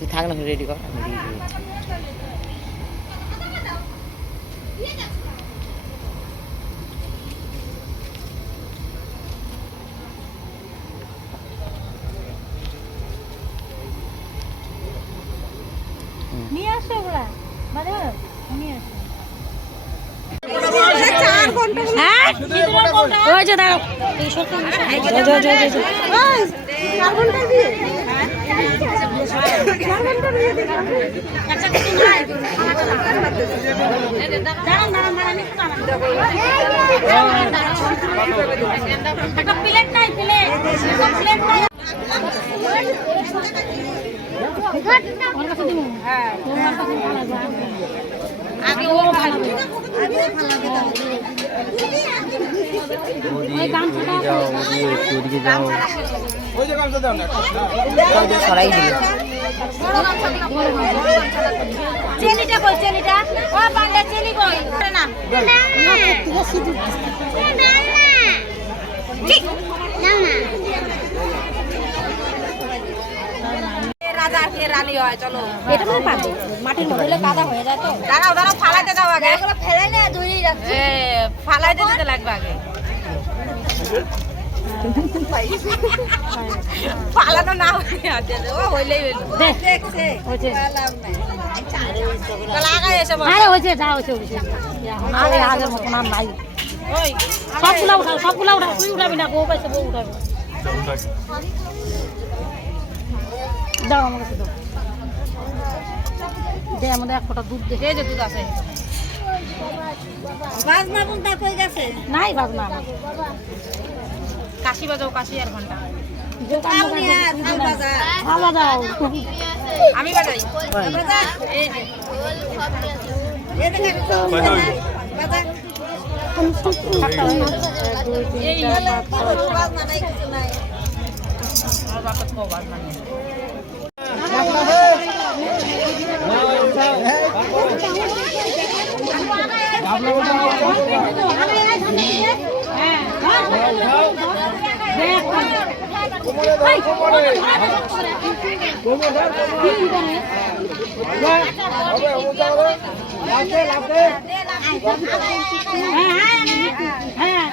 তুই থাক না রেডি কর আমি দিয়ে দিই নিয়ে আসো ওরা মানে নিয়ে আসো ওই যে দাঁড়াও প্লেট নাই প্লেট নাই আগে ও ভালো সরাই দিল চেনিটা কই চেনিটা ও বাংলা চেনি কই না রাজা কে রানী হয় চলো এটা মনে পাবে মাটির মধ্যে কাদা হয়ে যায় তো দাঁড়াও দাঁড়াও ফালাইতে দাও আগে এগুলো ফেলে না ধুই রাখছি ফালাইতে দিতে লাগবে আগে ফালানো না ও হইলেই হইল দেখছে ফালাম না লাগা এসে আরে হইছে যা হইছে আরে আগের মত নাম নাই ওই সবগুলা উঠাও তুই উঠাবি না বউ পাইছে বউ উঠাবে দাও আমার কাছে দাও দে আমাদের এক ফোঁটা দুধ দে এই যে দুধ আছে বাজনা বুনটা কই গেছে নাই বাজনা কাশি বাজাও কাশি আর ঘন্টা আমি বাজাই এই যে হ্যাঁ